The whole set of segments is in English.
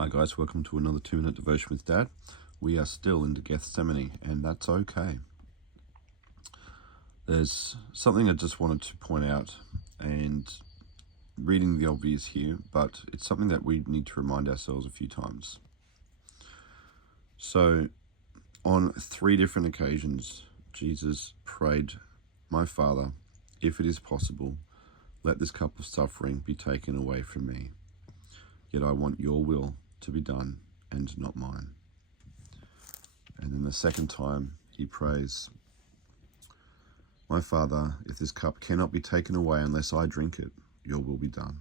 Hi guys, welcome to another 2-minute devotion with Dad. We are still in Gethsemane, and that's okay. There's something I just wanted to point out, and reading the obvious here, but it's something that we need to remind ourselves a few times. So, on 3 different occasions, Jesus prayed, "My Father, if it is possible, let this cup of suffering be taken away from me. Yet I want your will to be done and not mine." And then the second time he prays, "My Father, if this cup cannot be taken away unless I drink it, your will be done."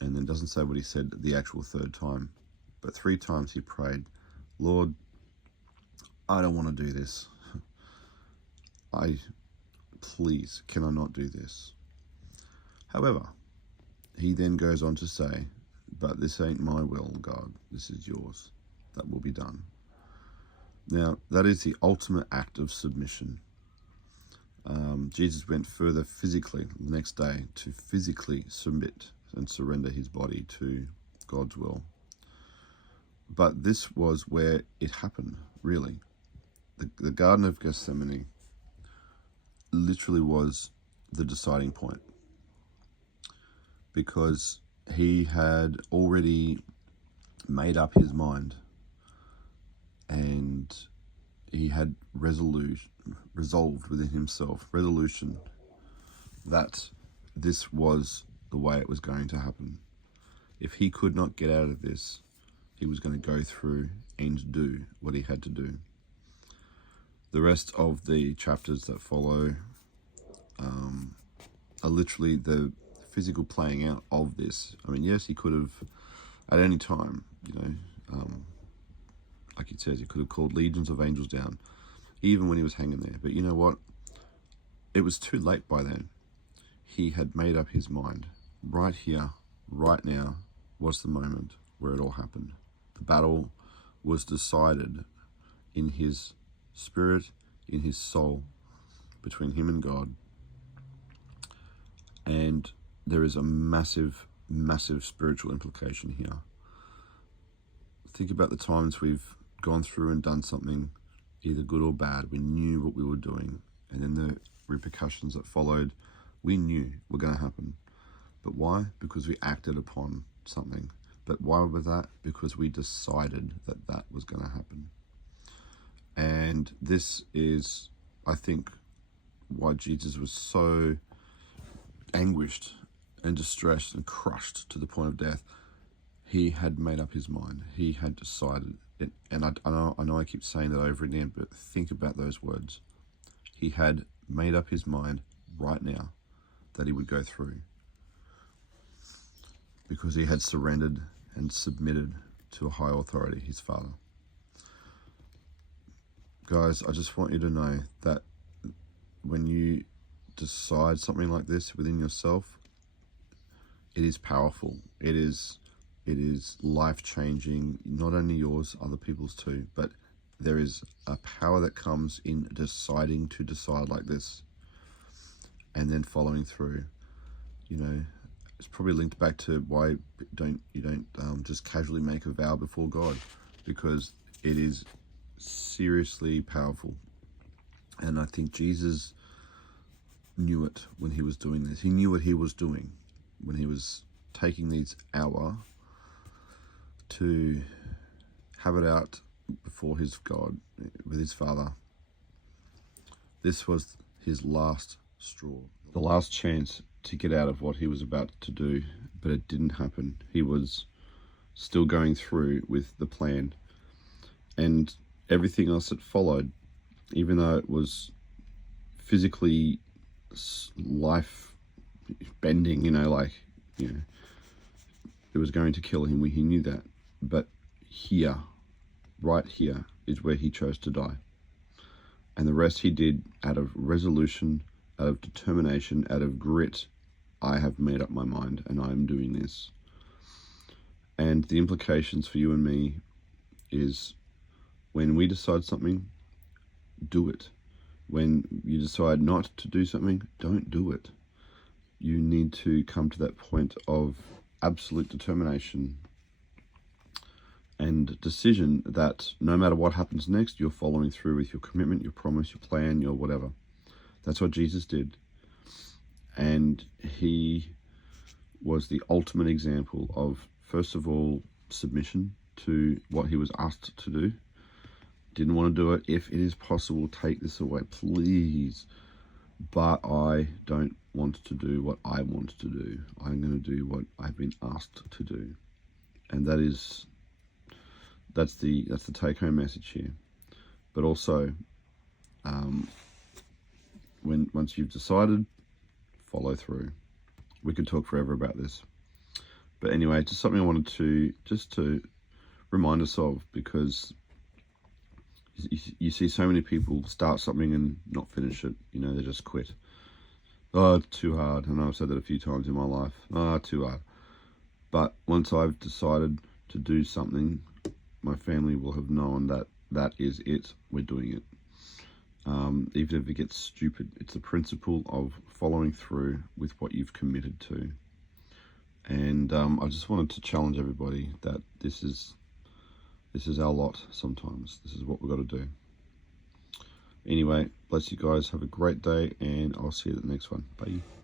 And then doesn't say what he said the actual third time, but 3 times he prayed, "Lord, I don't want to do this. Please, can I not do this?" However, he then goes on to say, "But this ain't my will, God, this is yours, that will be done." Now, that is the ultimate act of submission. Jesus went further physically the next day to physically submit and surrender his body to God's will. But this was where it happened, really. The Garden of Gethsemane literally was the deciding point, because he had already made up his mind, and he had resolved within himself, resolution, that this was the way it was going to happen. If he could not get out of this, he was going to go through and do what he had to do. The rest of the chapters that follow are literally the physical playing out of this. I mean, yes, he could have, at any time, like it says, he could have called legions of angels down, even when he was hanging there. But you know what? It was too late by then. He had made up his mind. Right here, right now, was the moment where it all happened. The battle was decided in his spirit, in his soul, between him and God. And there is a massive, massive spiritual implication here. Think about the times we've gone through and done something, either good or bad. We knew what we were doing, and then the repercussions that followed, we knew were going to happen. But why? Because we acted upon something. But why was that? Because we decided that that was going to happen. And this is, I think, why Jesus was so anguished and distressed and crushed to the point of death. He had made up his mind. He had decided it. And I know I keep saying that over again, but think about those words. He had made up his mind right now that he would go through, because he had surrendered and submitted to a high authority, his Father. Guys, I just want you to know that when you decide something like this within yourself, it is powerful. It is life-changing, not only yours, other people's too, but there is a power that comes in deciding to decide like this and then following through. It's probably linked back to why you don't just casually make a vow before God, because it is seriously powerful. And I think Jesus knew it when he was doing this. He knew what he was doing when he was taking these hour to have it out before his God, with his Father. This was his last straw, the last chance to get out of what he was about to do, but it didn't happen. He was still going through with the plan, and everything else that followed, even though it was physically life bending, it was going to kill him. He knew that. But here, right here, is where he chose to die. And the rest he did out of resolution, out of determination, out of grit. I have made up my mind, and I am doing this. And the implications for you and me is, when we decide something, do it. When you decide not to do something, don't do it. You need to come to that point of absolute determination and decision that no matter what happens next, you're following through with your commitment, your promise, your plan, your whatever. That's what Jesus did. And he was the ultimate example of, first of all, submission to what he was asked to do. Didn't want to do it. If it is possible, take this away, please. But I don't want to do what I want to do. I'm going to do what I've been asked to do. And that's the take-home message here. But also, once you've decided, follow through. We could talk forever about this, but anyway, just something I wanted to remind us of, because you see so many people start something and not finish it. You know, they just quit. Oh, it's too hard. I know I've said that a few times in my life. Oh, too hard. But once I've decided to do something, my family will have known that that is it. We're doing it. Even if it gets stupid, it's the principle of following through with what you've committed to. And I just wanted to challenge everybody that this is our lot sometimes. This is what we've got to do. Anyway, bless you guys. Have a great day, and I'll see you at the next one. Bye.